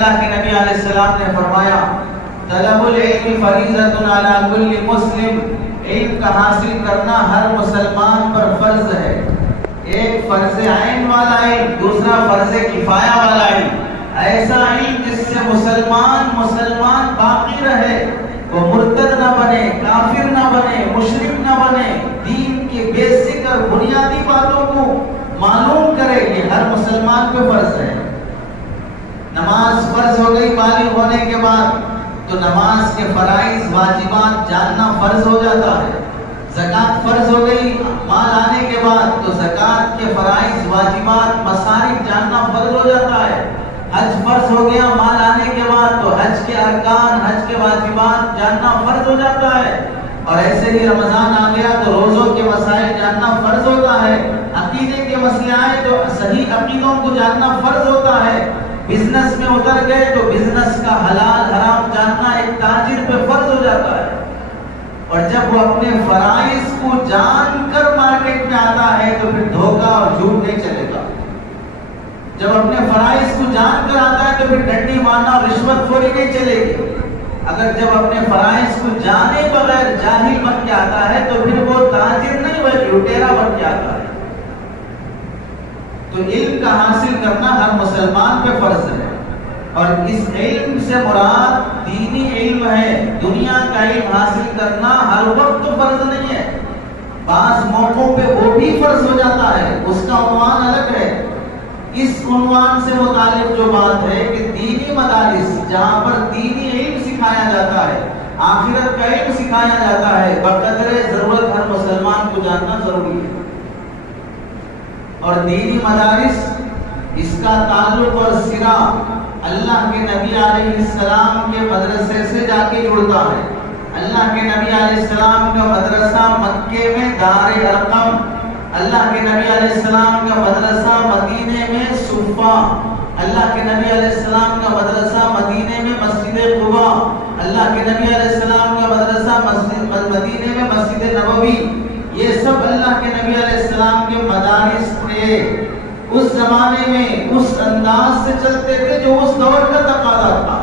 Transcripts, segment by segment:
اللہ کے نبی علیہ السلام نے فرمایا طلب العلم فریضۃ علی کل مسلم، علم کا حاصل کرنا ہر مسلمان پر فرض ہے۔ ایک فرض عین والا علم، دوسرا فرض کفایہ والا علم۔ ایسا علم جس سے مسلمان باقی رہے، وہ مرتد نہ بنے، کافر نہ بنے، مشرک نہ بنے، دین کی بیسک اور بنیادی باتوں کو معلوم کرے، یہ ہر مسلمان پہ فرض ہے۔ نماز فرض ہو گئی بالغ ہونے کے بعد تو نماز کے فرائض واجبات جاننا فرض ہو جاتا ہے۔ زکوٰۃ فرض ہو گئی مال آنے کے بعد تو زکوٰۃ کے فرائض واجبات مصارف جاننا فرض ہو جاتا ہے۔ حج فرض ہو گیا مال آنے کے بعد تو حج کے ارکان، حج کے واجبات جاننا فرض ہو جاتا ہے۔ اور ایسے ہی رمضان آ گیا تو روزوں کے مسائل جاننا فرض ہوتا ہے۔ عقیدے کے مسئلے آئے تو صحیح عقیدوں کو جاننا فرض ہوتا ہے۔ بزنس میں اتر گئے تو بزنس کا حلال حرام جاننا ایک تاجر پہ فرض ہو جاتا ہے۔ اور جب وہ اپنے فرائض کو جان کر مارکیٹ میں آتا ہے تو پھر دھوکہ اور جھوٹ نہیں چلے گا۔ جب اپنے فرائض کو جان کر آتا ہے تو پھر ڈنڈی مارنا اور رشوت خوری نہیں چلے گی۔ اگر جب اپنے فرائض کو جانے بغیر جاہل بن کے آتا ہے تو پھر وہ تاجر نہیں بلکہ لٹیرا بن کے آتا ہے۔ تو علم کا حاصل کرنا ہر مسلمان پہ فرض ہے، اور اس علم سے مراد دینی علم ہے۔ دنیا کا علم حاصل کرنا ہر وقت تو فرض نہیں ہے، بعض موقعوں پہ وہ بھی فرض ہو جاتا ہے، اس کا عنوان الگ ہے۔ اس عنوان سے متعلق جو بات ہے کہ دینی مدارس جہاں پر دینی علم سکھایا جاتا ہے، آخرت کا علم سکھایا جاتا ہے، بقدر ضرورت ہر مسلمان کو جاننا ضروری ہے۔ اور دینی مدارس اس کا تعلق اور صلہ اللہ کے نبی علیہ السلام کے مدرسے سے جا کے جڑتا ہے۔ اللہ کے نبی علیہ السلام کا مدرسہ مکے میں دار ارقم، اللہ کے نبی علیہ السلام کا مدرسہ مدینے میں صفا، اللہ کے نبی علیہ السلام کا مدرسہ مدینے میں مسجد قباء، اللہ کے نبی علیہ السلام کا مدرسہ مدینے میں مسجد نبوی، یہ سب اللہ کے نبی علیہ السلام کے مدارس تھے۔ اس زمانے میں اس انداز سے چلتے تھے جو اس دور کا تقاضا تھا۔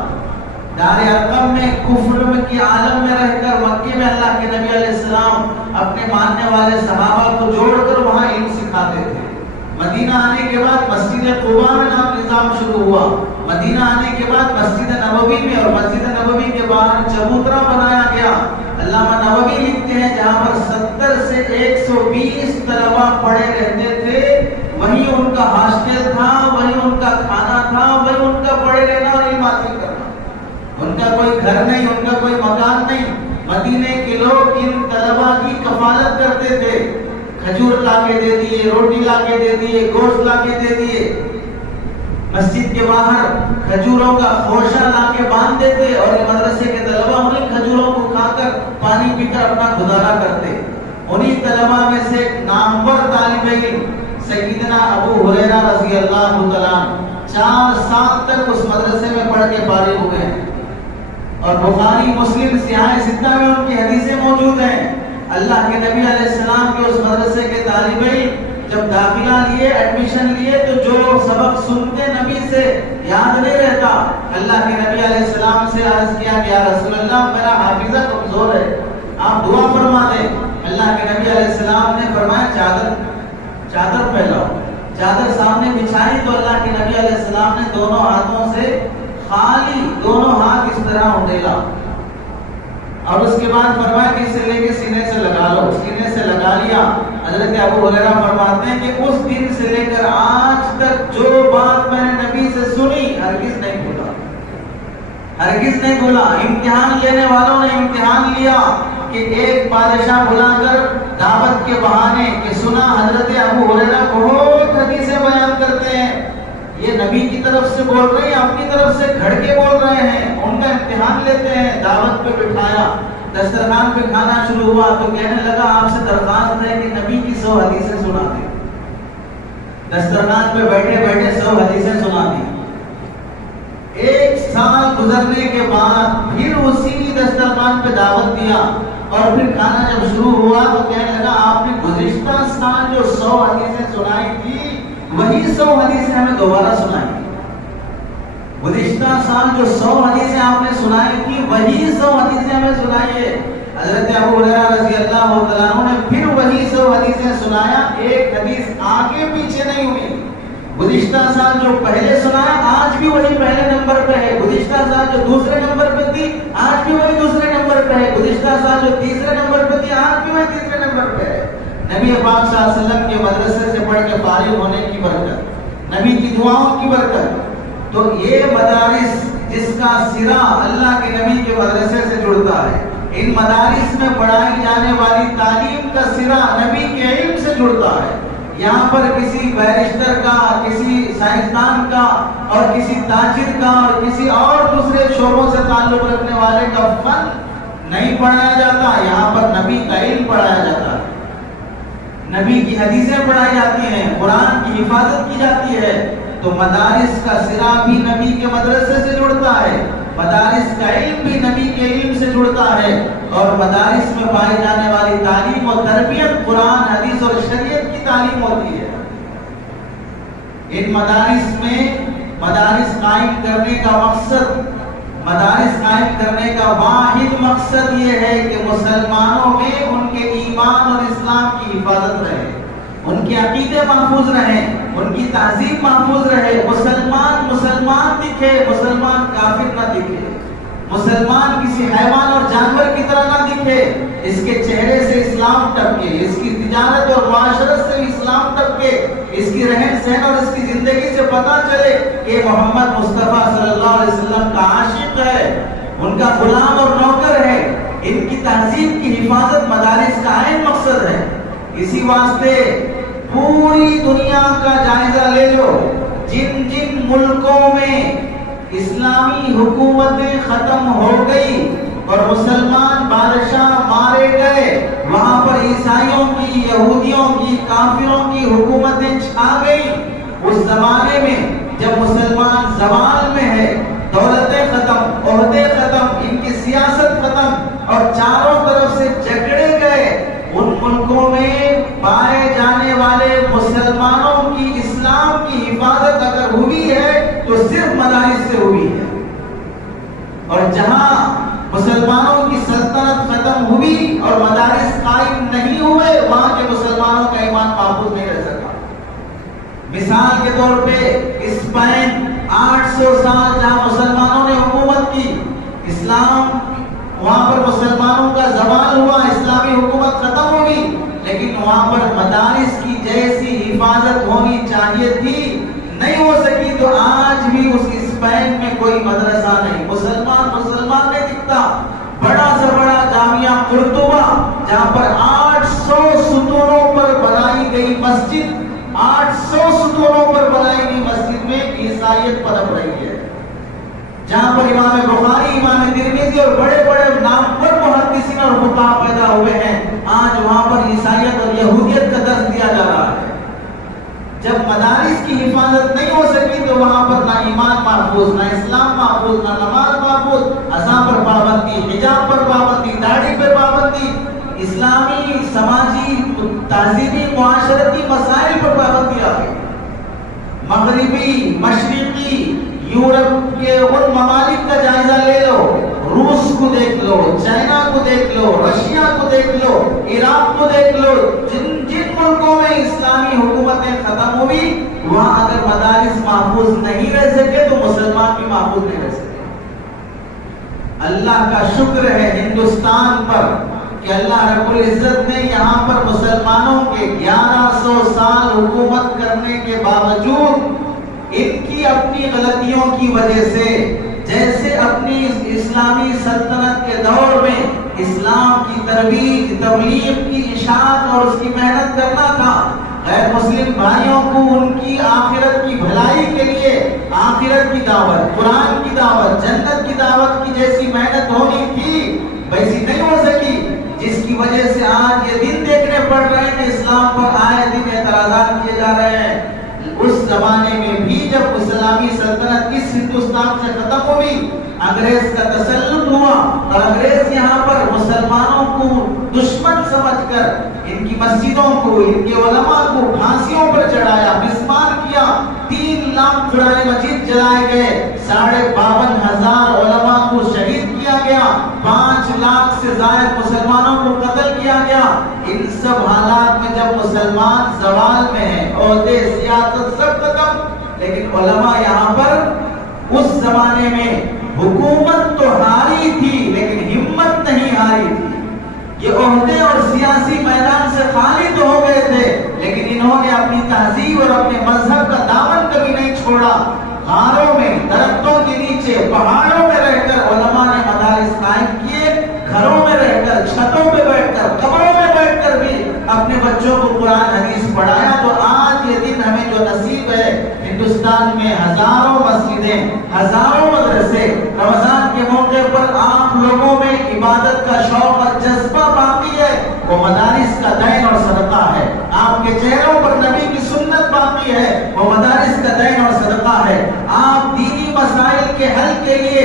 دار ارقم میں کفر کی عالم میں رہ کر مکے میں اللہ کے نبی علیہ السلام اپنے ماننے والے صحابہ کو جوڑ کر وہاں علم سکھاتے تھے۔ مدینہ آنے کے بعد مسجد قباء میں نظام شروع ہوا، مدینہ آنے کے بعد مسجد نبوی میں، اور مسجد نبوی کے باہر چبوترا بنایا گیا۔ علامہ نووی لکھتے ہیں جہاں پر 70 سے 120 طلبہ پڑھے رہتے تھے، وہی ان کا ہاسٹل تھا، وہی ان کا کھانا تھا، وہی ان کا پڑھے رہنا اور علم حاصل کرنا۔ ان کا کوئی گھر نہیں، ان کا کوئی مکان نہیں۔ مدینے کے لوگ ان طلبہ کی کفالت کرتے تھے، کھجور لا کے دے دیے، روٹی لا کے دے دیے، گوشت لا کے دے دیے۔ مسجد کے باہر کھجوروں کا خوشہ لا کے باندھ دیتے اور مدرسے کے طلبہ انہیں کھجوروں کو کھا کر پانی پی کر اپنا گزارا کرتے۔ انہی طلبہ میں سے ایک نامور طالب علم سیدنا ابو ہریرہ رضی اللہ تعالیٰ 4 سال تک اس مدرسے میں پڑھ کے فارغ ہوئے ہیں، اور بخاری مسلم صحیح ستہ میں ان کی حدیثیں موجود ہیں۔ اللہ کے نبی علیہ السلام کے اس مدرسے کے طالب علم جب داخلہ لیے، ایڈمیشن لیے، تو جو سبق سنتے نبی سے یاد نہیں رہتا۔ اللہ کے نبی علیہ السلام سے عرض کیا کہ یا رسول اللہ میرا حافظہ کمزور ہے، آپ دعا فرما دیں۔ اللہ کے نبی علیہ السلام نے فرمایا چادر پھیلاؤ۔ چادر سامنے بچھائی تو اللہ کے نبی علیہ السلام نے دونوں ہاتھوں سے خالی دونوں ہاتھ اس طرح اونڈیلا، اور اس کے بعد فرمایا کہ اسے لے کے سینے سے لگا لو۔ سینے سے لگا لیا۔ حضرت ابو ہریرہ فرماتے ہیں کہ اس دن سے لے کر آج تک جو بات میں نے نبی سے سنی ہرگز نہیں بھولا، ہرگز نہیں بھولا۔ امتحان لینے والوں نے امتحان لیا کہ ایک بادشاہ بلا کر دعوت کے بہانے کہ سنا حضرت ابو ہریرہ بہت حدیثیں بیان کرتے ہیں، یہ نبی کی طرف سے بول رہے ہیں، اپنی طرف سے گھڑ کے بول رہے ہیں، ان کا امتحان لیتے ہیں۔ دعوت پہ بٹھایا، دسترخوان پہ کھانا شروع ہوا تو کہنے لگا آپ سے درخواست ہے کہ نبی کی 100 حدیثیں سنا دیں۔ دسترخوان پہ بیٹھے بیٹھے 100 حدیثیں سنا دی۔ 1 سال گزرنے کے بعد پھر اسی دسترخوان پہ دعوت دیا، اور پھر کھانا جب شروع ہوا تو کہنے لگا آپ نے گزشتہ سال جو 100 حدیثیں سنائی تھی وہی 100 حدیثیں ہمیں دوبارہ سنائی، گزشتہ سال جو 100 حدیثیں آپ نے سنائی تھی وہی 100 حدیثیں ہمیں سنائیے. حضرت ابو ہریرہ رضی اللہ تعالیٰ عنہ نے پھر وہی 100 حدیثیں سنایا, ایک حدیث آگے پیچھے نہیں ہوئی. گزشتہ سال جو پہلے سنایا آج بھی وہی پہلے نمبر پہ ہے, گزشتہ سال جو دوسرے نمبر پہ تھی آج بھی وہی دوسرے نمبر پہ ہے, گزشتہ سال جو تیسرے نمبر پہ تھی آج بھی وہی تیسرے نمبر پہ ہے. نبی پاک صلی اللہ علیہ وسلم کے مدرسے سے پڑھ کے فارغ ہونے کی برکت, نبی کی دعاؤں کی برکت. تو یہ مدارس جس کا سرا اللہ کے نبی کے مدرسے سے جڑتا ہے, ان مدارس میں پڑھائی جانے والی تعلیم کا سرا نبی کے علم سے جڑتا ہے. یہاں پر کسی بیرسٹر کا, کسی سائنسدان کا اور کسی تاجر کا اور کسی اور دوسرے شعبوں سے تعلق رکھنے والے کا فن نہیں پڑھایا جاتا, یہاں پر نبی کا علم پڑھایا جاتا ہے, نبی کی حدیثیں پڑھائی جاتی ہیں, قرآن کی حفاظت کی جاتی ہے. تو مدارس کا سرا بھی نبی کے مدرسے سے جڑتا ہے, مدارس کا علم بھی نبی کے علم سے جڑتا ہے, اور مدارس میں پائی جانے والی تعلیم و تربیت قرآن, حدیث اور شریعت کی تعلیم ہوتی ہے. ان مدارس میں مدارس قائم کرنے کا مقصد, مدارس قائم کرنے کا واحد مقصد یہ ہے کہ مسلمانوں میں ان کے ایمان اور اسلام کی حفاظت رہے, ان کے عقیدے محفوظ رہیں, ان کی تہذیب محفوظ رہے. مسلمان مسلمان دکھے, مسلمان کافر نہ دکھے, مسلمان کسی حیوان اور جانور کی طرح نہ دکھے, اس کے چہرے سے اسلام ٹپکے, اس کی تجارت اور معاشرت سے اسلام ٹپکے, اس کی رہن سہن اور اس کی زندگی سے پتہ چلے کہ محمد مصطفیٰ صلی اللہ علیہ وسلم کا عاشق ہے, ان کا غلام اور نوکر ہے. ان کی تہذیب کی حفاظت مدارس کا اہم مقصد ہے. اسی واسطے پوری دنیا کا جائزہ لے لو, جن جن ملکوں میں اسلامی حکومتیں ختم ہو گئی اور مسلمان بادشاہ مارے گئے, وہاں پر عیسائیوں کی, یہودیوں کی, کافروں کی حکومتیں چھا گئی. اس زمانے میں جب مسلمان زوال میں ہے, دولتیں ختم, عہدے ختم, ان کی سیاست ختم اور چاروں طرف سے جھگڑے گئے, ان ملکوں میں پائے جانے والے مسلمانوں کی اسلام کی حفاظت اگر ہوئی ہے تو صرف مدارس سے ہوئی ہے. اور جہاں مسلمانوں کی سلطنت ختم ہوئی اور مدارس قائم نہیں ہوئے, وہاں کے مسلمانوں کا ایمان محفوظ نہیں رہ سکا. مثال کے طور پہ اسپین 800 سال جہاں مسلمانوں نے حکومت کی, اسلام وہاں پر مسلمانوں کا زوال ہوا, اسلامی حکومت ختم ہوگی, لیکن وہاں پر مدارس کی جیسی حفاظت ہونی چاہیے تھی نہیں ہو سکی. تو آج بھی اس اسپین میں کوئی مدرسہ نہیں, مسلمان مسلمان نہیں دکھتا. بڑا سے بڑا جامعہ قرطبہ جہاں پر 800 ستونوں پر بنائی گئی مسجد, 800 ستونوں پر بنائی گئی مسجد میں عیسائیت پنپ رہی ہے. جہاں پر امام بخاری, امام ترمذی اور بڑے بڑے نامور محدثین اور فقہاء پیدا ہوئے ہیں, آج وہاں پر عیسائیت اور یہودیت کا درس دیا جا رہا ہے. جب مدارس کی حفاظت نہیں ہو سکی تو وہاں پر نہ ایمان محفوظ, نہ اسلام محفوظ, نہ نماز محفوظ, اذان پر پابندی, حجاب پر پابندی, داڑھی پر پابندی, اسلامی سماجی تہذیبی معاشرتی مسائل پر پابندی آ گئی. مغربی, مشرقی, یورپ کے ان ممالک کا جائزہ لے لو, روس کو دیکھ لو, چائنا کو دیکھ لو, رشیا کو دیکھ لو, عراق کو دیکھ لو, جن جن ملکوں میں اسلامی حکومتیں ختم ہوئی وہاں اگر مدارس محفوظ نہیں رہ سکے تو مسلمان بھی محفوظ نہیں رہ سکے. اللہ کا شکر ہے ہندوستان پر کہ اللہ رب العزت نے یہاں پر مسلمانوں کے 1100 سال حکومت کرنے کے باوجود ان کی اپنی غلطیوں کی وجہ سے, جیسے اپنی اسلامی سلطنت کے دور میں اسلام کی ترویج, تبلیغ کی اشاعت اور اس کی محنت کرنا تھا, غیر مسلم بھائیوں کو ان کی آخرت کی بھلائی کے لیے آخرت کی دعوت, قرآن کی دعوت, جنت کی دعوت کی جیسی محنت ہونی تھی ویسی نہیں ہو سکی, جس کی وجہ سے آج یہ دن دیکھنے پڑ رہے ہیں کہ اسلام پر آئے دن اعتراضات کیے جا رہے ہیں. اس زمانے میں بھی جب اسلامی سلطنت اس ہندوستان سے ختم ہوئی, انگریز کا تسلط ہوا اور انگریز یہاں پر مسلمانوں کو دشمن سمجھ کر ان کی مسجدوں کو, ان کے علماء کو پھانسیوں پر چڑھایا, مسمار کیا, 3 لاکھ قرآن مجید جلائے گئے, 52,500 علماء کو شہید کیا گیا، 5 لاکھ سے زائد مسلمانوں کو قتل کیا گیا۔ ان سب حالات میں جب مسلمان زوال میں ہیں، عہدے سیاست سب ختم، لیکن علماء یہاں پر اس زمانے میں حکومت تو ہاری تھی لیکن ہمت نہیں ہاری تھی۔ یہ عہدے اور سیاسی میدان سے خالی تو ہو گئے تھے لیکن انہوں نے اپنی تہذیب اور اپنے مذہب کا دامن کبھی نہیں چھوڑا۔ غاروں میں، درختوں کے نیچے، پہاڑوں میں رہ کر علماء نے مدارس قائم کیے، گھروں میں رہ کر، چھتوں پہ بیٹھ کر، قبروں میں بیٹھ کر بھی اپنے بچوں کو قرآن حدیث پڑھایا۔ تو آج یہ دن ہمیں جو نصیب ہے، ہندوستان میں ہزاروں مسجدیں، ہزاروں مدرسے، رمضان کے موقع پر آپ لوگوں میں عبادت کا شوق اور جذبہ باقی ہے، وہ مدارس کا دین اور صدقہ ہے۔ آپ کے چہروں پر نبی کی سنت باقی ہے، وہ مدارس کا دین اور صدقہ ہے۔ آپ دینی مسائل کے حل کے لیے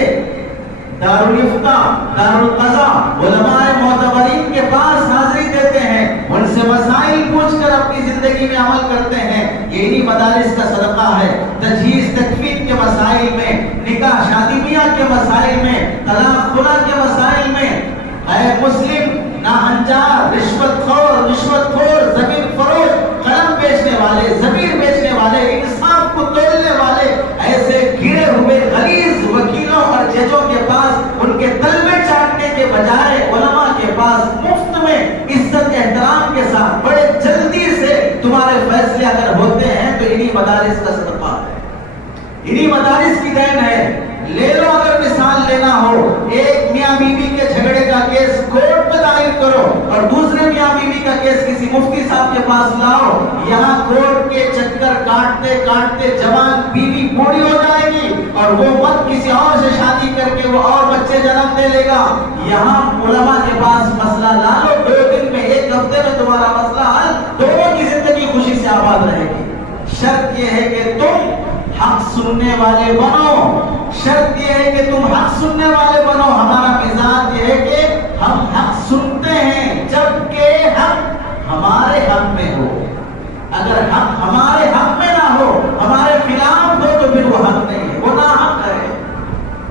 دارالافتاء، دارالقضاء، علماء معتبرین کے پاس حاضری دیتے ہیں، ان سے مسائل پوچھ کر اپنی زندگی میں عمل کرتے ہیں، یہی مدارس کا صدقہ ہے۔ تجہیز تکفین کے مسائل میں، نکاح شادی بیاہ کے مسائل میں، طلاق خلا کے مسائل میں، غیر مسلم، ناہنجار، رشوت خور، زمین فروش، قلم بیچنے والے، ضمیر بیچنے والے، انصاف کو توڑنے والے، ایسے گھرے ہوئے غلیظ وکیلوں اور ججوں کے پاس ان کے تلوے چاٹنے کے بجائے علماء کے پاس مفت میں عزت احترام کے ساتھ بڑے جلدی سے تمہارے فیصلے اگر ہوتے ہیں تو انہی مدارس کا صدقہ ہے، انہی مدارس کی دین ہے۔ لے لو، اگر مثال لینا ہو، ایک میاں بیوی کے جھگڑے کا کیس کورٹ میں دائر کرو اور دوسرے میاں بیوی کا کیس کسی مفتی صاحب کے پاس لاؤ، یہاں کورٹ کے چکر کاٹتے کاٹتے جوان بیوی بوڑھی ہو جائے گی اور وہ مت کسی اور سے شادی کر کے وہ اور بچے جنم دے لے گا۔ یہاں علماء کے پاس مسئلہ لا لو، 2 دن میں، 1 ہفتے میں تمہارا مسئلہ حل، دونوں کی زندگی خوشی سے آباد رہے گی۔ شرط یہ ہے کہ تم حق سننے والے بنو، شرط یہ ہے کہ تم حق سننے والے بنو۔ ہمارا مزاج یہ ہے کہ ہم حق سنتے ہیں جبکہ حق ہمارے حق میں ہو، اگر حق ہمارے حق میں نہ ہو، ہمارے خلاف ہو تو پھر وہ حق نہیں ہے، وہ نہ حق ہے،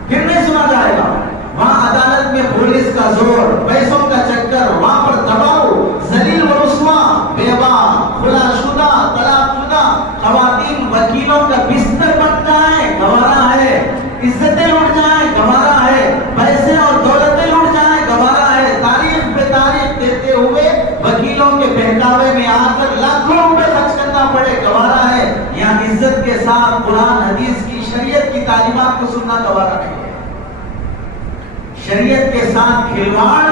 پھر نہیں سنا جائے گا۔ وہاں عدالت میں پولیس کا زور، پیسوں کا چکر، وہاں پر دباؤ، ذلیل و رسوا، بیوہ، خلا شدہ، طلاق شدہ خواتین وکیلوں کا بستر بن جائیں، گوارا ہے، عزتیں لٹ جائیں، گوارا ہے، پیسے اور دولتیں لٹ جائیں، گوارا ہے، تاریخ پہ تاریخ دیتے ہوئے وکیلوں کے بہکاوے میں آ کر لاکھوں روپے خرچ کرنا پڑے، گوارا ہے۔ یہاں عزت کے ساتھ قرآن حدیث کی، شریعت کی تعلیمات کو سننا گوارا نہیں ہے۔ شریعت کے ساتھ کھلواڑ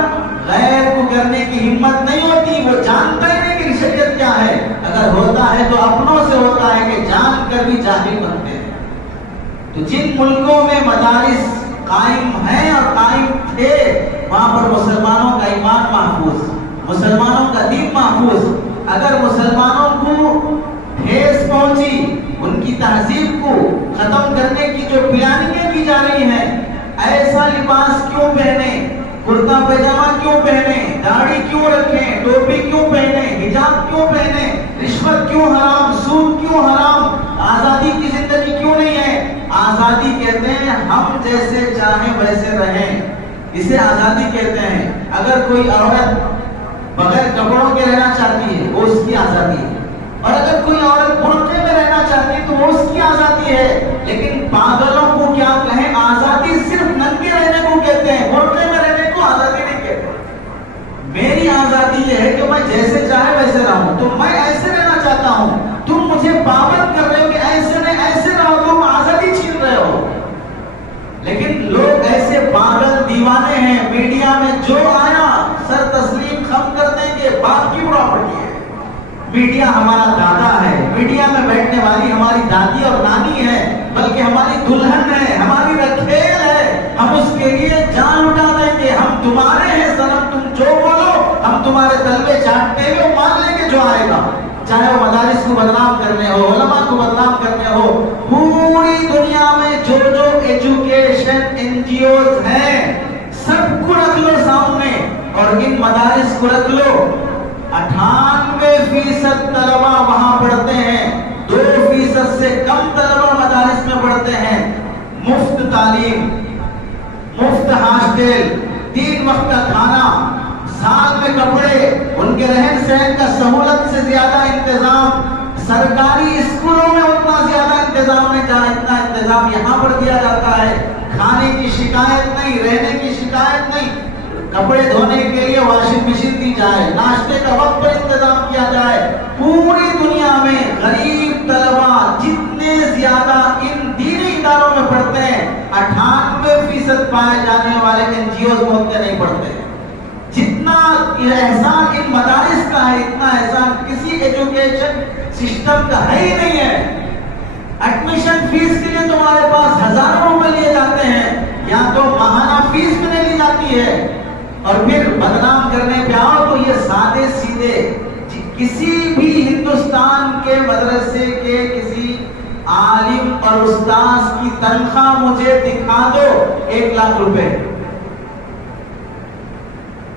غیر کو کرنے کی ہمت نہیں ہوتی، وہ جانتا ہی نہیں کہ شریعت کیا ہے، اگر ہوتا ہے تو اپنوں سے ہوتا ہے کہ جان کر بھی جاہل بنتے ہیں۔ تو جن ملکوں میں مدارس قائم ہیں اور قائم تھے، وہاں پر مسلمانوں کا ایمان محفوظ، مسلمانوں کا دین محفوظ۔ اگر مسلمانوں کو ٹھیس پہنچی، ان کی تہذیب کو ختم کرنے کی جو پلاننگیں کی جا رہی ہیں، ایسا لباس کیوں پہنے، کرتا پیجامہ کیوں پہنے، داڑھی کیوں رکھیں، ٹوپی کیوں پہنے، حجاب کیوں پہنے، رشوت کیوں حرام، سود کیوں حرام، آزادی کی زندگی کیوں نہیں ہے؟ آزادی کہتے ہیں ہم جیسے چاہیں ویسے رہیں، اسے آزادی کہتے ہیں۔ اگر کوئی عورت بغیر کپڑوں کے رہنا چاہتی ہے وہ اس کی آزادی ہے، اور اگر کوئی عورت برقعے میں رہنا چاہتی ہے تو وہ اس کی آزادی ہے۔ لیکن پاگلوں کو کیا کہیں، آزادی صرف ننگے رہنے کو کہتے ہیں، برقعے میں رہنے کو آزادی نہیں کہتے۔ میری آزادی یہ ہے کہ میں جیسے چاہے ویسے رہوں، تو میں ایسے رہنا چاہتا ہوں، تم مجھے پابند کر رہے ہو کہ ایسے نہیں ایسے رہو، تم آزادی چھین رہے ہو۔ لیکن لوگ ایسے پاگل دیوانے ہیں، میڈیا میں جو آیا سر تسلیم خم کر دیں گے، باپ کی پراپرٹی ہے۔ میڈیا ہمارا دادا ہے، میڈیا میں بیٹھنے والی ہماری دادی اور نانی ہے، بلکہ ہماری دلہن ہے، ہماری رکھیل ہے، ہم اس کے لیے جان اٹھا دیں گے۔ ہم تمہارے ہیں صنم، تم جو بولو ہم تمہارے تلوے چاٹتے ہوئے مان لیں گے جو آئے گا، چاہے وہ مدارس کو بدنام کرنے ہو، علماء کو بدنام کرنے ہو۔ پوری دنیا میں جو ایجوکیشن NGOs ہیں سب کو رکھ لو سامنے اور ان مدارس کو رکھ لو، 98% طلبہ وہاں پڑھتے ہیں، 2% سے کم طلبہ مدارس میں پڑھتے ہیں۔ مفت تعلیم، مفت ہاسٹل، 3 وقت کا کھانا، سال میں کپڑے، ان کے رہن سہن کا سہولت سے زیادہ انتظام، سرکاری اسکولوں میں اتنا زیادہ انتظام ہے جہاں اتنا انتظام یہاں پر دیا جاتا ہے. کھانے کی شکایت نہیں، رہنے کی شکایت نہیں، کپڑے دھونے کے لیے واشنگ مشین دی جائے، ناشتے کا وقت پر انتظام کیا جائے. پوری دنیا میں غریب طلبا جتنے زیادہ ان دینی اداروں میں پڑھتے ہیں 98% پائے جانے والے NGOs میں اتنے نہیں پڑھتے. جتنا احسان ان مدارس کا ہے اتنا احسان کسی ایجوکیشن سسٹم کا ہے ہی نہیں ہے. ایڈمیشن فیس کے لیے تمہارے پاس ہزاروں روپے لیے جاتے ہیں، یا تو ماہانہ فیس بھی نہیں لی جاتی ہے، اور پھر بدنام کرنے پہ آؤ تو یہ سادے سیدھے کسی بھی ہندوستان کے مدرسے کے کسی عالم اور استاذ کی تنخواہ مجھے دکھا دو 1 لاکھ روپے.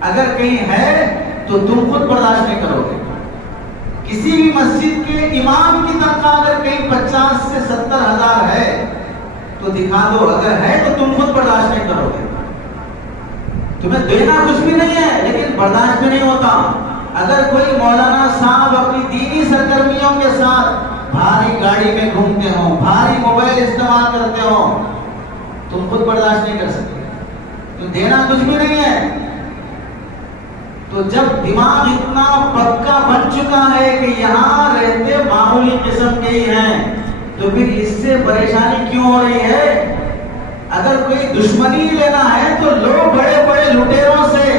اگر کہیں ہے تو تم خود برداشت نہیں کرو گے. کسی بھی مسجد کے امام کی تنخواہ اگر کہیں 50 سے 70 ہزار ہے تو دکھا دو، اگر ہے تو تم خود برداشت نہیں کرو گے. تمہیں دینا کچھ بھی نہیں ہے لیکن برداشت بھی نہیں ہوتا. اگر کوئی مولانا صاحب اپنی دینی سرگرمیوں کے ساتھ بھاری گاڑی میں گھومتے ہوں، بھاری موبائل استعمال کرتے ہوں، تم خود برداشت نہیں کر سکتے. تو دینا کچھ بھی نہیں ہے. تو جب دماغ اتنا پکا بن چکا ہے کہ یہاں رہتے معمولی قسم کے ہی ہیں تو پھر اس سے پریشانی کیوں ہو رہی ہے؟ اگر کوئی دشمنی لینا ہے تو لوگ بڑے بڑے لٹیروں سے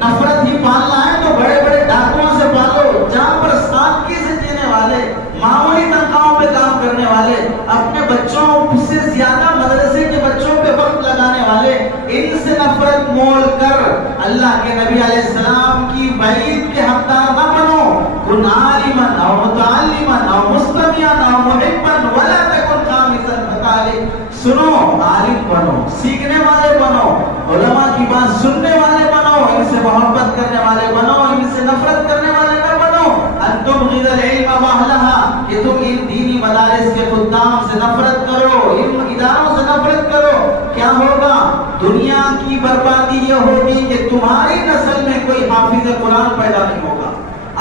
نفرت ہی پالنا ہے تو بڑے بڑے ڈاکوؤں سے پالو. جہاں پر سادگی سے جینے والے، معمولی تنخواہوں پہ کام کرنے والے، اپنے بچوں سے زیادہ مدرسے کے بچوں پہ وقت لگانے والے، ان سے نفرت مول کر اللہ کے نبی علیہ السلام کی بعید کے حقدار نہ بنو. کن عالما او متعلما او مستمعا او محبا ولا تکن خامسا فتعلم. سنو، عالم بنو، سیکھنے والے بنو، علماء کی بات سننے والے بنو، ان سے محبت کرنے والے بنو، ان سے نفرت کرنے والے نہ بنو. انتم غید العلم واہلہا، کہ تم ان دینی مدارس کے خدام سے نفرت کرو، ان اداروں سے نفرت کرو. کیا ہوگا؟ دنیا کی بربادی یہ ہوگی کہ تمہاری نسل میں کوئی حافظ قرآن پیدا نہیں ہوگا.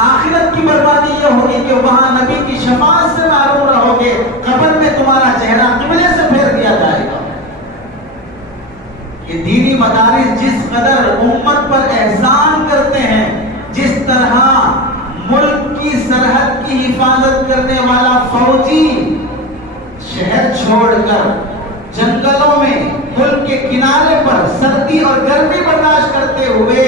آخرت کی بربادی یہ ہوگی کہ وہاں نبی کی شفاعت سے محروم رہو گے. قبر میں تمہارا چہرہ قبلے سے پھیر دیا جائے گا. یہ دینی مدارس جس قدر امت پر احسان کرتے ہیں، جس طرح ملک کی سرحد کی حفاظت کرنے والا فوجی شہر چھوڑ کر جنگلوں میں ملک کے کنارے پر سردی اور گرمی برداشت کرتے ہوئے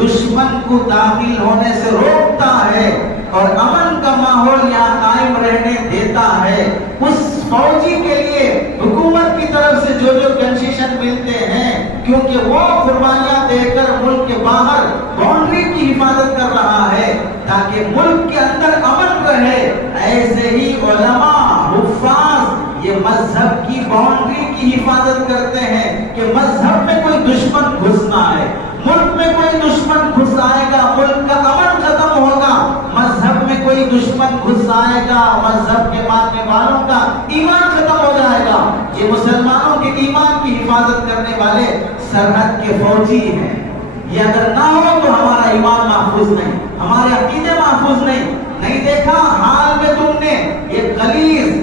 دشمن کو داخل ہونے سے روکتا ہے اور امن کا ماحول یہاں قائم رہنے دیتا ہے، اس فوجی کے لیے حکومت کی طرف سے جو کنسیشن ملتے ہیں، کیونکہ وہ قربانیاں دے کر ملک کے باہر باؤنڈری کی حفاظت کر رہا ہے تاکہ ملک کے اندر امن رہے، ایسے ہی علماء، حفاظ یہ مذہب کی باؤنڈری کی حفاظت کرتے ہیں کہ مذہب میں کوئی دشمن گھس نہ آئے. ملک میں کوئی دشمن گھس آئے گا ملک کا امن ختم ہوگا. مذہب میں کوئی دشمن گھس آئے گا مذہب کے ماننے والوں کا ایمان ختم ہو جائے گا. یہ مسلمانوں کے ایمان کی حفاظت کرنے والے سرحد کے فوجی ہیں. یہ اگر نہ ہو تو ہمارا ایمان محفوظ نہیں، ہمارے عقیدے محفوظ نہیں. نہیں دیکھا حال میں تم نے یہ غلیظ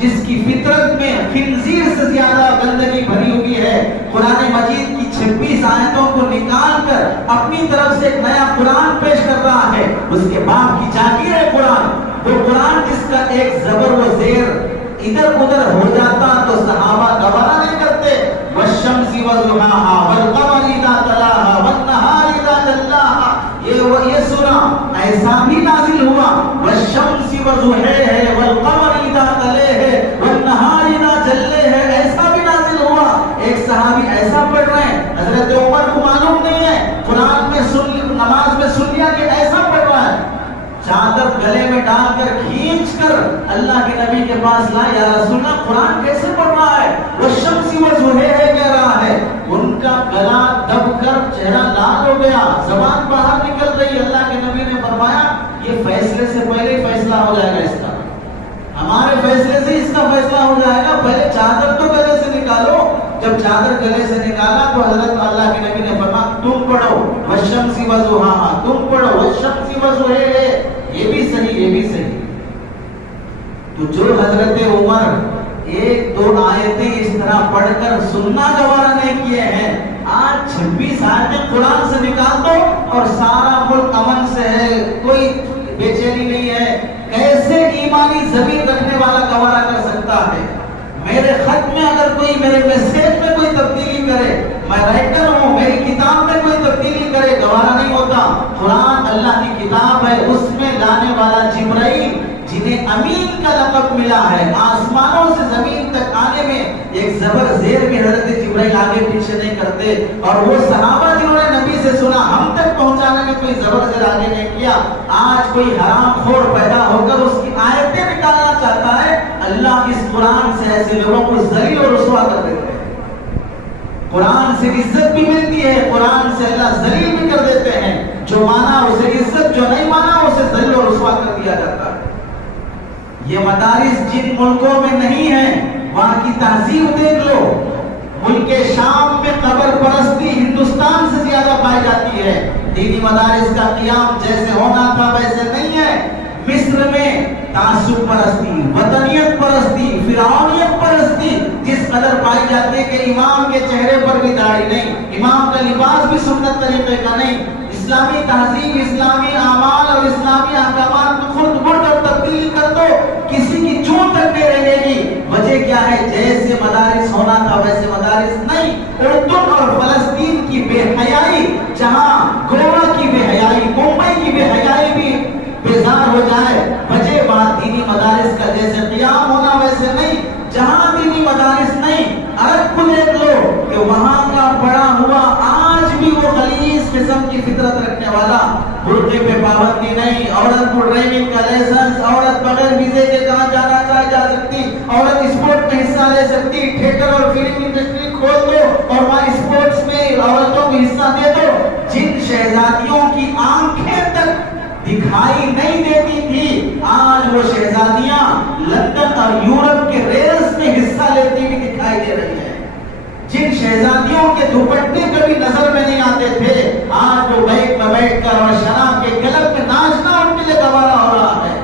جس کی فطرت میں خنزیر سے زیادہ گندگی بھری ہوئی ہے، قرآن مجید کی 26 آیتوں کو نکال کر اپنی طرف سے ایک نیا قرآن پیش کر رہا ہے. اس کے باپ کی جاگیر ہے قرآن، وہ قرآن جس کا ایک زبر و زیر ادھر ادھر ہو جاتا تو صحابہ گوارا نہیں کرتے. والشمس وضحاها والقمر اذا تلاها والنهار اذا جلاها. یہ سورہ ایسا بھی نازل ہوا، والشمس وضحاها والقمر اذا تلاها والنهار اذا جلاها، ایسا بھی نازل ہوا. ایک صحابی ایسا پڑھ رہے ہیں، حضرت عمر کو معلوم نہیں ہے، قرآن میں نماز میں سن لیا کہ ایسا پڑھ رہا ہے. چادر گلے میں ڈال کر کھینچ کر اللہ کے نبی کے پاس لائے، یا رسول اللہ قرآن کیسے پڑھ رہا ہے؟ وہ شمس وضحاها کہہ رہا ہے. ان کا گلا دب کر چہرہ لال ہو گیا، زبان باہر نکل گئی. اللہ کے نبی نے فرمایا یہ فیصلے سے پہلے فیصلہ ہو جائے گا، اس کا ہمارے فیصلے سے اس کا فیصلہ ہو جائے گا. پہلے چادر تو گلے سے نکال جب چادر گلے سے نکالا تو حضرت اللہ کے نبی نے فرمایا تم پڑھو والشمس وضحاہا، تم پڑھو والشمس وضحاہا، یہ بھی صحیح، یہ بھی صحیح۔ تو جو حضرت عمر ایک دو آیتیں اس طرح پڑھ کر سننا گوارا نہیں کیے ہیں، آج 26 آیتیں قرآن سے نکال دو اور سارا ملک امن سے ہے، کوئی بے چینی نہیں ہے، کیسے ایمانی ضمیر رکھنے والا گوارا کر سکتا ہے؟ میرے خط میں اگر کوئی، میرے میسیج میں کوئی تبدیلی کرے، میں رائٹر ہوں، میری کتاب میں کوئی تبدیلی کرے، گوارا نہیں ہوتا۔ قرآن اللہ کی کتاب ہے، اس میں لانے والا جبرائیل جنہیں امین کا لقب ملا ہے، آسمانوں سے زمین تک آنے میں ایک زبر زیر بھی حضرت جبرائیل آگے پیچھے نہیں کرتے، اور وہ صحابہ جنہوں نے نبی سے سنا ہم تک پہنچانے میں کوئی زبر زیر آگے نہیں کیا۔ آج کوئی حرام خور پیدا ہو کر اس کی آیتیں نکالنا چاہتا ہے، اللہ اس قرآن سے ایسے لوگوں کو ذلیل اور رسوا کر دیتے ہیں۔ قرآن سے عزت بھی ملتی ہے، قرآن سے اللہ ذلیل بھی کر دیتے ہیں، جو مانا اسے عزت، جو نہیں مانا اسے ذلیل اور رسوا کر دیا جاتا ہے۔ یہ مدارس جن ملکوں میں نہیں ہیں وہاں کی تہذیب دیکھ لو، ملک شام میں قبر پرستی ہندوستان سے زیادہ پائی جاتی ہے، دینی مدارس کا قیام جیسے ہونا تھا ویسے نہیں ہے۔ مصر میں تعصب پرستی، وطنیت پرستی، فرعونیت پرستی جس قدر پائی جاتی ہے کہ امام کے چہرے پر بھی داڑھی نہیں، امام کا لباس بھی سنت طریقے کا نہیں، اسلامی تہذیب، اسلامی اعمال اور اسلامی احکامات کو خود بڑھ کر تبدیلی کر دو، کسی کی چون تک نہیں رہے گی۔ وجہ کیا ہے؟ جیسے مدارس ہونا تھا ویسے مدارس نہیں۔ اردن اور فلسطین کی بے حیائی، جہاں گوا کی بے حیائی، ممبئی کی بے حیائی بھی بیزار ہو جائے، وجہ بات دینی مدارس کا جیسے قیام ہونا ویسے نہیں۔ جہاں دینی مدارس نہیں، عرب کو دیکھ لو کہ وہاں کا بڑا ہوا آج بھی وہ غلیظ قسم کی فطرت رکھنے والا، برقعے پہ پابندی نہیں، عورت کو ڈرائیونگ کا لائسنس، عورت بغیر ویزے کے کہاں جانا چاہے جا سکتی، عورت اسپورٹ میں حصہ لے سکتی، تھیٹر اور فلم انڈسٹری کھول دو اور وہاں اسپورٹس میں عورتوں کو حصہ دے دو۔ جن شہزادیوں کی آنکھیں تک دکھائی نہیں دیتی تھی، آج وہ شہزادیاں لندن اور یورپ کے ریلز میں حصہ لیتی ہوئی دکھائی دے رہی ہیں۔ جن شہزادیوں کے دوپٹے کبھی نظر میں نہیں آتے تھے، آج وہ بیٹھ میں بیٹھ کر اور شراب کے کلب میں ناچنا ان کے لیے گوارا ہو رہا ہے۔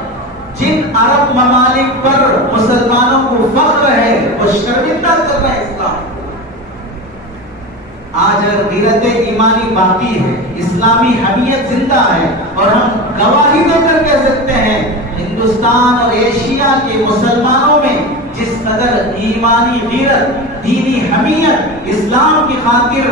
جن عرب ممالک پر مسلمانوں کو فخر ہے، وہ شرمندہ کر رہے ہیں اسلام۔ آج اگر غیرت ایمانی باقی ہے، اسلامی حمیت زندہ ہے، اور ہم گواہی دے کر کہہ سکتے ہیں ہندوستان اور ایشیا کے مسلمانوں میں جس قدر ایمانی غیرت، دینی حمیت، اسلام کی خاطر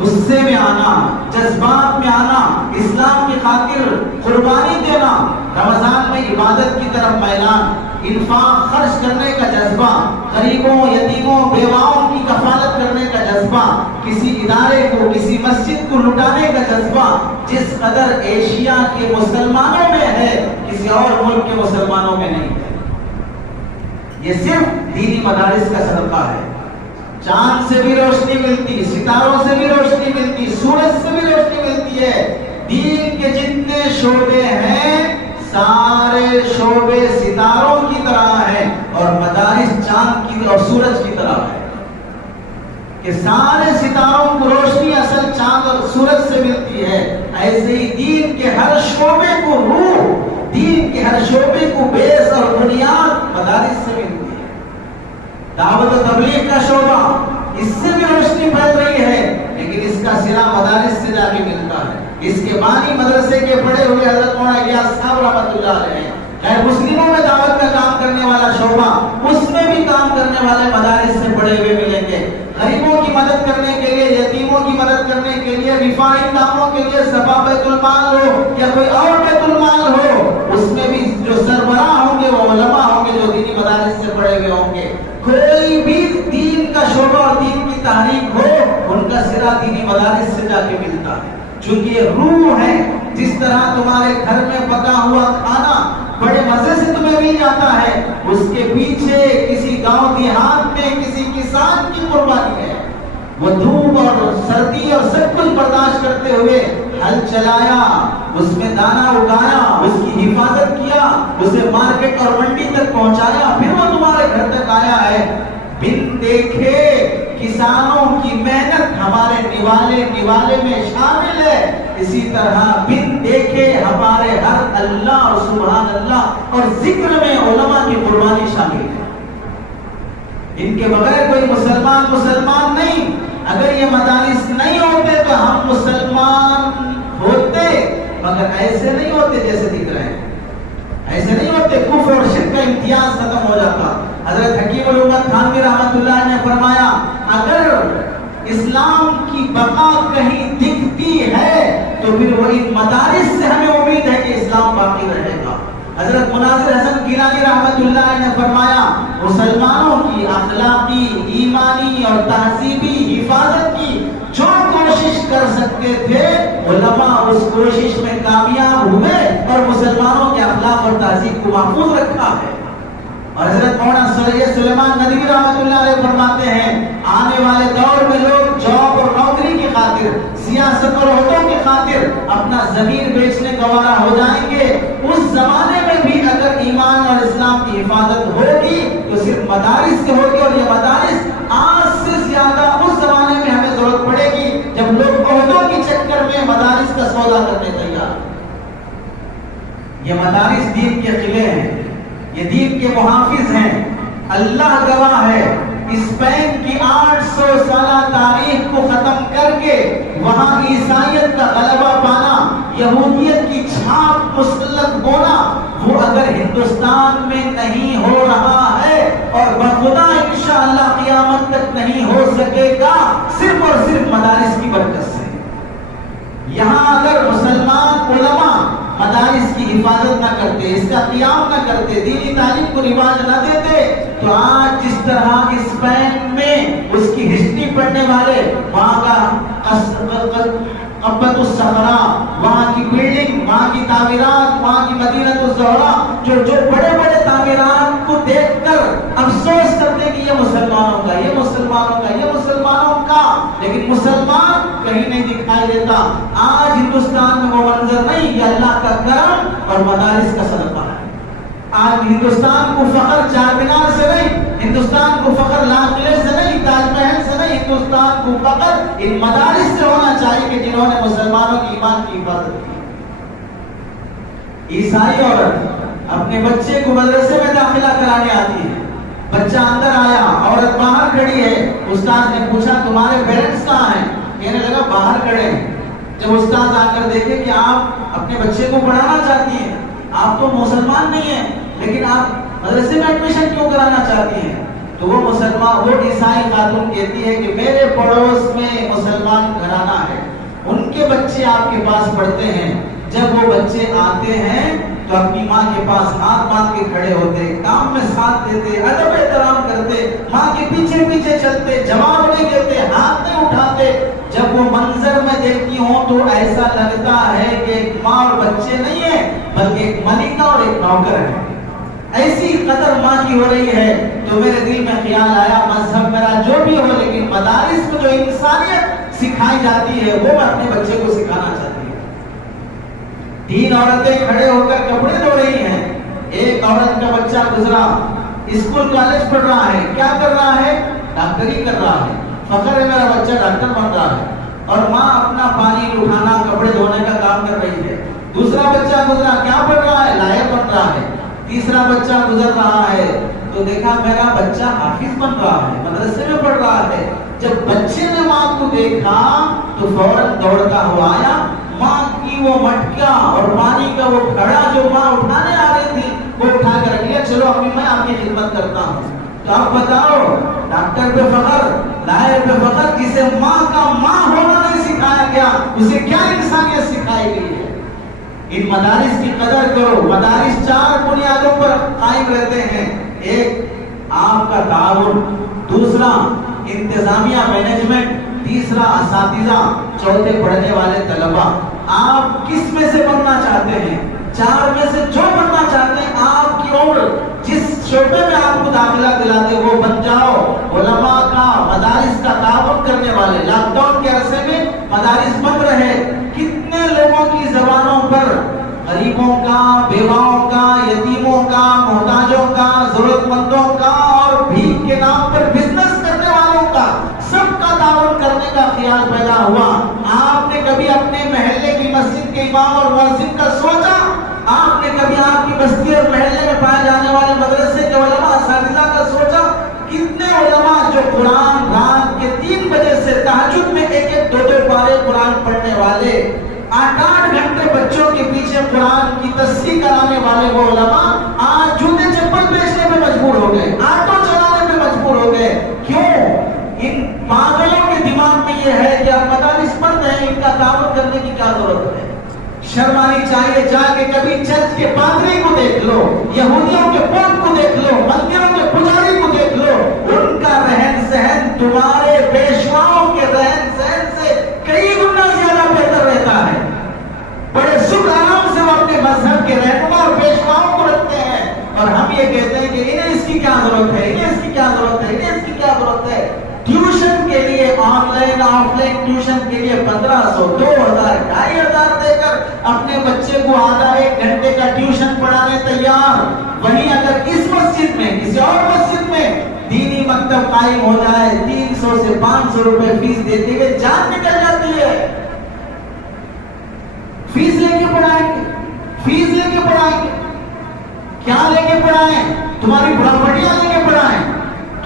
غصے میں آنا، جذبات میں آنا، اسلام کی خاطر قربانی دینا، رمضان میں عبادت کی طرف میلان، انفاق خرچ کرنے کا جذبہ، غریبوں، یتیموں، بیواؤں کی کفالت کرنے کا جذبہ، کسی ادارے کو، کسی مسجد کو لٹانے کا جذبہ جس قدر ایشیا کے مسلمانوں میں ہے، کسی اور ملک کے مسلمانوں میں نہیں ہے۔ یہ صرف دینی مدارس کا صدقہ ہے۔ چاند سے بھی روشنی ملتی، ستاروں سے بھی روشنی ملتی، سورج سے بھی روشنی ملتی ہے۔ دین کے جتنے شعبے ہیں سارے شعبے ستاروں کی طرح ہیں، اور مدارس چاند کی اور سورج کی طرح ہے کہ سارے ستاروں کو روشنی اصل چاند اور سورج سے ملتی ہے۔ ایسے ہی دین کے ہر شعبے کو روح، دین کے ہر شعبے کو بیس اور بنیاد مدارس سے ملتی ہے۔ دعوت و تبلیغ کا شعبہ، اس سے بھی روشنی پھیل رہی ہے، لیکن اس کا سرا مدارس سے جا کے ملتا ہے۔ اس کے بانی مدرسے کے پڑھے ہوئے حضرت مولانا الیاس صاحب رحمۃ اللہ علیہ، غیر مسلموں میں دعوت کا کام کرنے والا شعبہ، اس میں بھی کام کرنے والے مدارس سے پڑھے ہوئے ملیں گے۔ غریبوں کی مدد کرنے کے لیے، یتیموں کی مدد کرنے کے لیے، رفاہی کاموں کے لیے صفا بیت المال ہو یا کوئی اور بیت المال ہو، اس میں بھی جو سربراہ ہوں گے وہ علماء ہوں گے جو دینی مدارس سے پڑھے ہوئے ہوں گے۔ کوئی بھی دین کا شعبہ اور دین کی تحریک ہو، ان کا سرا دینی مدارس سے جا کے ملتا ہے، چونکہ یہ روح ہے۔ جس طرح تمہارے گھر میں پکا ہوا کھانا بڑے مزے سے تمہیں مل جاتا ہے، اس کے پیچھے کسی گاؤں دیہات میں کسی کسان کی قربانی ہے۔ وہ دھوپ اور سردی اور سب کچھ برداشت کرتے ہوئے ہل چلایا، اس میں دانا اگایا، اس کی حفاظت کیا، اسے مارکیٹ اور منڈی تک پہنچایا، پھر وہ تمہارے گھر تک آیا ہے، بن دیکھے کسانوں کی محنت ہمارے نوالے میں شامل ہے، اسی طرح بن دیکھے ہمارے ہر اللہ اور سبحان اللہ اور ذکر میں علماء کی قربانی شامل ہے۔ ان کے بغیر کوئی مسلمان نہیں۔ اگر یہ مدارس نہیں ہوتے تو ہم مسلمان ہوتے، مگر ایسے نہیں ہوتے جیسے دکھ رہے ہیں، ایسے نہیں ہوتے۔ کفر اور شرک کا امتیاز ختم ہو جاتا۔ حضرت حکیم الامت تھانوی رحمۃ اللہ نے فرمایا اگر اسلام کی بقا کہیں دکھتی ہے تو پھر وہ ان مدارس سے ہمیں امید ہے کہ اسلام باقی رہے گا۔ حضرت مناظر حسن گیلانی رحمۃ اللہ نے فرمایا مسلمانوں کی اخلاقی، ایمانی اور تہذیبی حفاظت کی جو کوشش کر سکتے تھے علماء اس کوشش میں کامیاب ہوئے اور مسلمانوں کے اخلاق اور تہذیب کو محفوظ رکھا ہے۔ اور حضرت مولانا سید سلیمان ندوی رحمۃ اللہ علیہ فرماتے ہیں آنے والے دور میں لوگ جاب اور نوکری کی خاطر، سیاست اور عہدوں کی خاطر اپنا زمین بیچنے گوارا ہو جائیں گے۔ اس زمانے میں بھی اگر ایمان اور اسلام کی حفاظت ہوگی تو صرف مدارس سے ہوگی، اور یہ مدارس آج سے زیادہ اس زمانے میں ہمیں ضرورت پڑے گی جب لوگ عہدوں کے چکر میں مدارس کا سودا کرنے تیار۔ یہ مدارس دین کے قلعے ہیں، یہ دین کے محافظ ہیں۔ اللہ گواہ ہے، اسپین کی 800 سالہ تاریخ کو ختم کر کے وہاں عیسائیت کا غلبہ پانا، یہودیت کی چھاپ مسلط ہونا، وہ اگر ہندوستان میں نہیں ہو رہا ہے اور بخدا انشاءاللہ قیامت تک نہیں ہو سکے گا، صرف اور صرف مدارس کی برکت سے۔ یہاں اگر مسلمان علماء مدارس کی حفاظت نہ کرتے، اس کا قیام نہ کرتے، دینی تعلیم کو رواج نہ دیتے، تو آج جس طرح اسپین میں اس کی ہسٹری پڑھنے والے وہاں کا قبۃ الصخرہ، وہاں کی بلڈنگ، وہاں کی تعمیرات، وہاں کی مدینۃ الزہرا، جو بڑے بڑے تعمیرات کو دیکھ کر افسوس کرتے کہ یہ مسلمانوں کا، یہ مسلمانوں کا، یہ مسلمانوں کا، لیکن مسلمان کہیں نہیں دکھائی دیتا۔ آج ہندوستان میں وہ منظر نہیں، یہ اللہ کا کرم اور مدارس کا صدقہ ہے۔ آج ہندوستان کو فخر چار مینار سے نہیں، ہندوستان کو فخر لال قلعے سے نہیں، تاج محل سے نہیں، ہندوستان کو فخر ان مدارس سے ہونا چاہیے کہ جنہوں نے مسلمانوں کی ایمان کی حفاظت کی۔ عیسائی عورت اپنے بچے کو مدرسے میں داخلہ کرانے آتی ہے، بچہ اندر آیا، عورت باہر کھڑی ہے، استاد نے پوچھا تمہارے پیرنٹس کہاں ہیں؟ کہنے لگا باہر کھڑے ہیں۔ جب استاد آ کر دیکھے کہ آپ اپنے بچے کو پڑھانا چاہتی ہیں، آپ تو مسلمان نہیں ہیں لیکن آپ مدرسے میں ایڈمیشن کیوں کرانا چاہتی ہیں، تو وہ عیسائی خاتون کہتی ہے کہ میرے پڑوس میں مسلمان گھرانہ ہے، ان کے بچے آپ کے پاس پڑھتے ہیں، جب وہ بچے آتے ہیں تو اپنی ماں کے پاس ہاتھ باندھ کے کھڑے ہوتے، کام میں ساتھ دیتے، ادب احترام کرتے، ماں کے پیچھے پیچھے چلتے، جواب نہیں دیتے، ہاتھ نہیں اٹھاتے۔ جب وہ منظر میں دیکھتی ہوں تو ایسا لگتا ہے کہ ایک ماں اور بچے نہیں ہیں بلکہ ایک ملکہ اور ایک نوکر ہے۔ ایسی قدر ماں کی ہو رہی ہے تو میرے دل میں خیال آیا مذہب میرا جو بھی ہو لیکن مدارس میں جو انسانیت سکھائی جاتی ہے وہ میں اپنے بچے کو سکھانا چاہتی ہوں۔ 3 عورتیں کھڑے ہو کر کپڑے دھو رہی ہیں، ایک عورت کا بچہ گزرا، اسکول کالج پڑھ رہا ہے، کیا کر رہا ہے؟ ڈاکٹری کر رہا ہے، فخر ہے میرا بچہ ڈاکٹر بن رہا ہے، اور ماں اپنا پانی اٹھانا کپڑے دھونے کا کام کر رہی ہے۔ دوسرا بچہ گزرا، کیا پڑھ رہا ہے؟ لائر بن رہا ہے۔ تیسرا بچہ گزر رہا ہے تو دیکھا میرا بچہ حافظ بن رہا ہے، مدرسے میں پڑھ رہا ہے۔ جب بچے نے ماں کو دیکھا تو فوراً دوڑتا ہوا آیا، ماں کی وہ مٹکا اور پانی کا وہ گھڑا جو ماں اٹھانے آ رہی تھی وہ اٹھا کر رکھ لیا، چلو امی میں آپ کی خدمت کرتا ہوں۔ تو آپ بتاؤ، ڈاکٹر پہ فخر، لائر پہ فخر، جسے ماں کا ماں ہونا نہیں سکھایا گیا اسے کیا انسانیت سکھائی گئی ہے؟ ان مدارس کی قدر کرو۔ مدارس 4 بنیادوں پر قائم رہتے ہیں، ایک آپ کا تعاون، دوسرا انتظامیہ مینجمنٹ، تیسرا اساتذہ، چوتھے پڑھنے والے طلباء۔ آپ کس میں سے بننا چاہتے ہیں؟ 4 میں سے جو بننا چاہتے ہیں، آپ کی عمر جس شعبے میں آپ کو داخلہ دلاتے وہ بن جاؤ۔ علماء کا، مدارس کا تعاون کرنے والے۔ لاک ڈاؤن کے عرصے میں مدارس بند رہے، کتنے لوگوں کی زبانوں پر غریبوں کا، بیواؤں کا، یتیموں کا، محتاجوں کا، ضرورت مندوں کا اور بھیک کے نام پر بزنس کرنے والوں کا خیال پیدا ہوا؟ آپ نے کبھی اپنے محلے کی مسجد کے امام اور مؤذن کا سوچا؟ آپ نے کبھی آپ کی بستی اور محلے میں پائے جانے والے مدرسے کے علماء اساتذہ کا سوچا؟ کتنے علماء جو قرآن رات کے 3 بجے سے تہجد میں 1-2 پارے قرآن پڑھنے والے، 8 گھنٹے بچوں کے پیچھے قرآن کی تصحیح کرانے والے وہ علماء آج جوتے چپل بیچنے پہ مجبور ہو گئے، آٹو چلانے پہ مجبور ہو گئے۔ کیوں؟ ان پاگلوں کے دماغ میں یہ ہے کہ اب مدارس بند ہیں، ان کا تعاون کرنے کی کیا ضرورت ہے؟ شرم آنی چاہیے، جا کے کبھی چرچ کے پادری کو دیکھ لو، یہودیوں کے پوپ کو دیکھ لو، مندروں کے پجاری کو دیکھ لو، ان کا رہن سہن تمہارے پیشواؤں کے رہن سہن سے کئی گنا زیادہ بہتر رہتا ہے۔ بڑے سکھ آرام سے وہ اپنے مذہب کے رہنما اور پیشواؤں کو رکھتے ہیں، اور ہم یہ کہتے ہیں کہ انہیں اس کی کیا ضرورت ہے، انہیں اس کی کیا ضرورت ہے، انہیں اس کی کیا ضرورت ہے۔ ٹیوشن کے لیے on line of line tuition کے لیے 1500 2000 2500 دے کر اپنے بچے کو آدھا 1 گھنٹے کا ٹیوشن پڑھانے تیار۔ وہیں اگر اس مسجد میں کسی اور مسجد میں دینی مکتب قائم ہو جائے، 300 سے 500 روپے فیس دیتے ہوئے جان نکل جاتی ہے۔ فیس لے کے پڑھائیں گے، فیس لے کے پڑھائیں گے، کیا لے کے پڑھائیں؟ تمہاری پراپرٹیاں لے کے پڑھائیں؟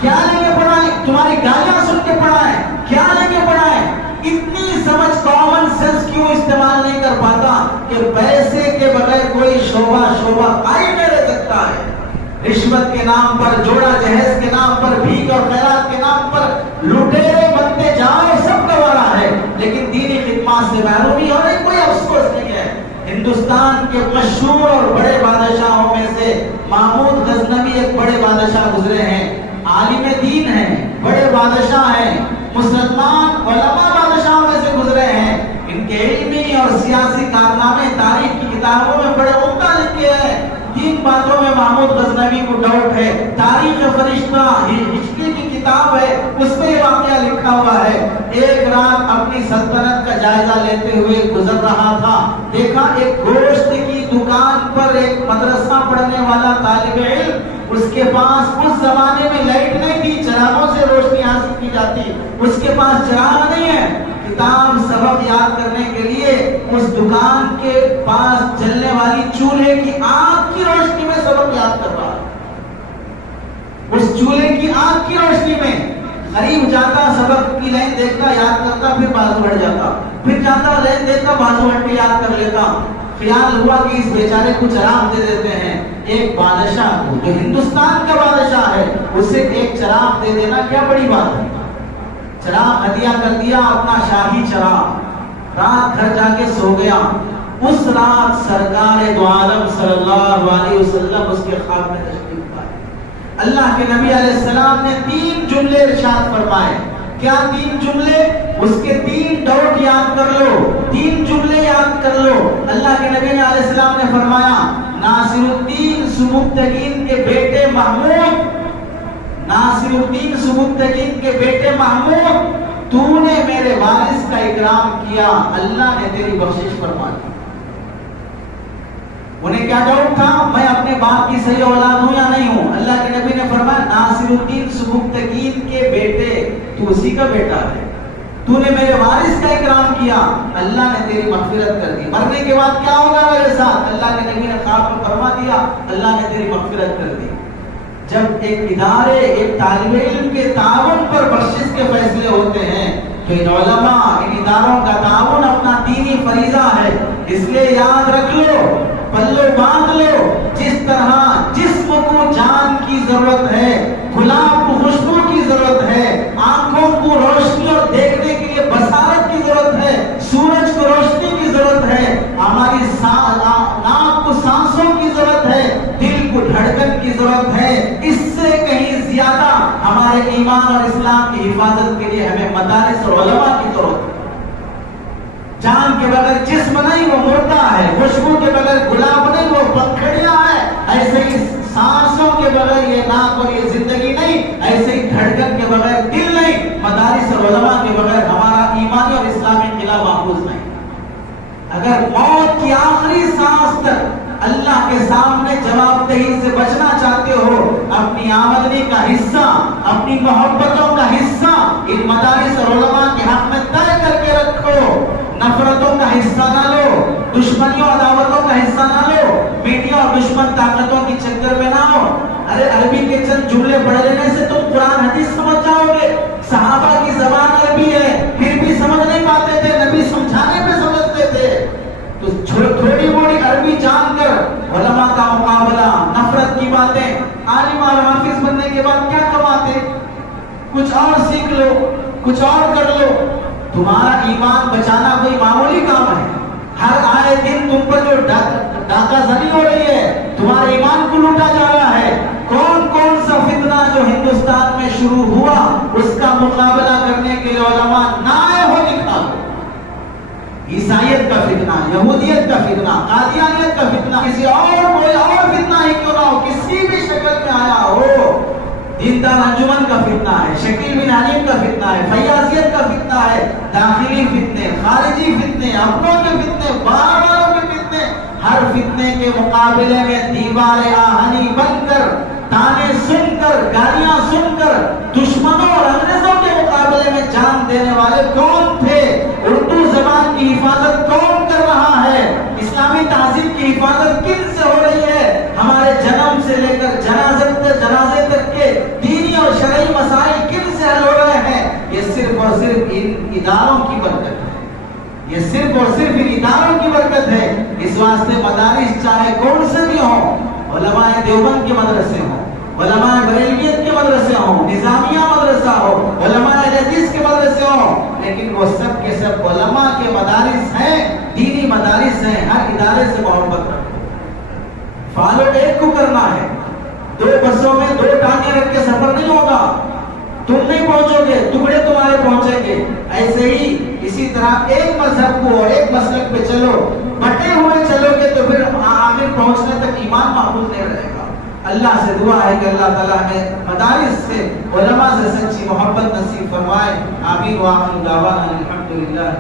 کیا لے کے پڑھائیں؟ تمہاری گالیاں سن کے پڑھائیں؟ کیا لے کے پڑھائیں؟ اتنی سمجھ کامن سینس کیوں استعمال نہیں کر پاتا کہ پیسے کے بغیر کوئی شعبہ قائم نہیں رہ سکتا ہے۔ رشوت کے نام پر، جوڑا جہیز کے نام پر، بھیک اور خیرات کے نام پر لٹیرے بنتے جاؤ، سب گوارا ہے، لیکن دینی خدمات سے محرومی ہونے کوئی افسوس نہیں ہے۔ ہندوستان کے مشہور اور بڑے بادشاہوں میں سے محمود غزنوی ایک بڑے بادشاہ گزرے ہیں، عالم دین ہیں، بڑے بادشاہ ہیں، مسلمان علماء بادشاہوں میں سے گزرے ہیں۔ ان کے علمی اور سیاسی کارنامے تاریخ کی کتابوں میں بڑے عمدہ لکھے ہیں۔ 3 باتوں میں محمود غزنوی کو ڈاؤٹ ہے۔ تاریخ فرشتہ ہسٹری کی کتاب ہے، اس میں یہ واقعہ لکھا ہوا ہے۔ ایک رات اپنی سلطنت کا جائزہ لیتے ہوئے گزر رہا تھا، دیکھا ایک گوشت کی دکان پر ایک مدرسہ پڑھنے والا طالب علم، اس کے پاس اس زمانے میں لائٹ نہیں تھی، چراغوں سے روشنی حاصل کی جاتی، اس کے پاس چراغ نہیں ہے، کتاب سبق یاد کرنے کے لیے اس دکان کے پاس جلنے والی چولہے کی آگ کی روشنی میں سبق یاد کر رہا، اس چولہے کی آگ کی روشنی میں قریب جاتا، سبق کی لائن دیکھتا، یاد کرتا، پھر بازو ہٹ جاتا، پھر جاتا، لائن دیکھتا، بازو ہٹ کے یاد کر لیتا۔ خیال ہوا کہ اس بیچارے کو چراغ دے دیتے ہیں۔ ایک بادشاہ کو جو ہندوستان کا بادشاہ ہے، اسے ایک چراغ دے دینا کیا بڑی بات ہے۔ چراغ ہدیہ کر دیا، اپنا شاہی چراغ، رات گھر جا کے سو گیا۔ اس رات سرکار دو عالم صلی اللہ علیہ وسلم اس کے خواب میں تشریف لائے۔ اللہ کے نبی علیہ السلام نے 3 جملے ارشاد فرمائے۔ کیا 3 جملے؟ اس کے 3 ڈاؤٹ یاد کر لو، 3 جملے یاد کر لو۔ اللہ کے نبی علیہ السلام نے فرمایا، ناصر الدین سبکتگین کے بیٹے محمود، ناصر الدین سبکتگین کے بیٹے محمود، تو نے میرے وارث کا اکرام کیا، اللہ نے تیری بخشش فرما دی۔ انہیں کیا ڈاؤٹ تھا، میں اپنے باپ کی صحیح اولاد ہوں یا نہیں ہوں؟ اللہ کے نبی نے فرمایا، ناصر الدین سبکتگین کے بیٹے، تو اسی کا بیٹا ہے، تو نے میرے وارث کا اکرام کیا، اللہ نے تیری مغفرت کر دی۔ مرنے کے بعد کیا ہوگا میرے ساتھ؟ اللہ کے نبی نے خواب میں فرما دیا، اللہ نے تیری مغفرت کر دی۔ جب ایک ادارے، ایک طالب علم کے تعاون پر بخشش کے فیصلے ہوتے ہیں تو ان علماء، ان اداروں کا تعاون اپنا دینی فریضہ ہے۔ اس لیے یاد رکھ لو، پلو باندھ لو، جس طرح جسم کو جان کی ضرورت ہے، گلاب کو خوشبو کی ضرورت ہے، آنکھوں کو روشنی اور دیکھنے کے لیے بصارت کی ضرورت ہے، سورج کو روشنی کی ضرورت ہے، ہماری ناک کو سانسوں کی ضرورت ہے، دل کو دھڑکن کی ضرورت ہے، اس سے کہیں زیادہ ہمارے ایمان اور اسلام کی حفاظت کے لیے ہمیں مدارس اور علماء کی ضرورت ہے۔ جان کے بغیر جسم نہیں، وہ مردہ ہے، خوشبو کے بغیر گلاب نہیں، وہ پنکھڑیاں ہے، ایسے ہی سانسوں کے بغیر یہ ناک اور یہ زندگی نہیں، ایسے ہی دھڑکن کے بغیر دل نہیں، مدارس اور علماء کے بغیر ہمارا ایمانی اور اسلامی قلعہ محفوظ نہیں۔ اگر موت کی آخری سانس تک اللہ کے سامنے جواب دہی سے بچنا چاہتے ہو، اپنی آمدنی کا حصہ، اپنی محبتوں کا حصہ ان مدارس اور علماء کے حق میں طے نفرتوں کا حصہ نہ لو، دشمنیوں عداوتوں کا حصہ نہ لو، میڈیا اور دشمن طاقتوں کی چکر میں نہ ہو۔ ارے عربی کے چند جملے پڑھ لینے سے تم قرآن حدیث سمجھ جاؤ گے۔ صحابہ کی زبان عربی ہے پھر بھی سمجھ نہیں پاتے تھے، نبی سمجھانے پہ سمجھتے تھے۔ تو تھوڑی موڑی عربی جان کر علماء کا مقابلہ، نفرت کی باتیں، عالم اور حافظ بننے کے بعد کیا کماتے؟ کچھ اور سیکھ لو، کچھ اور کر لو۔ تمہارا ایمان بچانا کوئی معمولی کام ہے؟ ہر آئے دن تم پر جو ڈاکہ زنی ہو رہی ہے، تمہارے ایمان کو لوٹا جا رہا ہے۔ کون کون سا فتنہ جو ہندوستان میں شروع ہوا، اس کا مقابلہ کرنے کے لیے علماء نہ آئے ہو دکھا دو۔ عیسائیت کا فتنہ، یہودیت کا فتنہ، قادیانیت کا فتنہ، کسی اور کوئی اور فتنہ ہی کیوں نہ ہو، کسی بھی شکل میں آیا ہو، دیندار انجمن کا فتنہ ہے، شکیل بن حلیم کا فتنہ ہے، فیاضیت کا فتنہ ہے، داخلی فتنے، خارجی فتنے، اپنوں کے فتنے، باہر والوں کے فتنے، ہر فتنے کے مقابلے میں دیوار آہنی بن کر، تانے سن کر، گالیاں سن کر، دشمنوں اور انگریزوں کے مقابلے میں جان دینے والے کون تھے؟ اردو زبان کی حفاظت کون کر رہا ہے؟ اسلامی تہذیب کی حفاظت کن سے ہو رہی ہے؟ ہمارے جنم سے لے کر جنازے تک کے دینی اور شرعی مسائل کن سے حل ہو رہے ہیں؟ یہ صرف اور صرف ان اداروں کی برکت ہے، یہ صرف اور صرف ان اداروں کی برکت ہے۔ اس واسطے مدارس چاہے کون سے بھی ہوں، علماء دیوبند کے مدرسے ہوں، علماء بریلویت کے مدرسے ہوں، نظامیہ مدرسہ ہو، علماء حدیث کے مدرسے ہوں، لیکن وہ سب کے سب علماء کے مدارس ہیں، دینی مدارس ہیں۔ ہر ادارے سے محبت رکھو، فالو ایک کو کرنا ہے۔ دو بسوں میں دو ٹانگیں رکھ کے سفر نہیں ہوگا، تم نہیں پہنچو گے، ٹکڑے تمہارے پہنچیں گے۔ ایسے ہی اسی طرح ایک مذہب کو اور ایک مسلک پہ چلو، بٹے ہوئے چلو گے تو پھر آخر پہنچنے تک ایمان محفوظ نہیں رہے گا۔ اللہ سے دعا ہے کہ اللہ تعالیٰ ہمیں مدارس سے، علماء سے سچی محبت نصیب فرمائے۔ آمین وآخر دعوانا الحمدللہ۔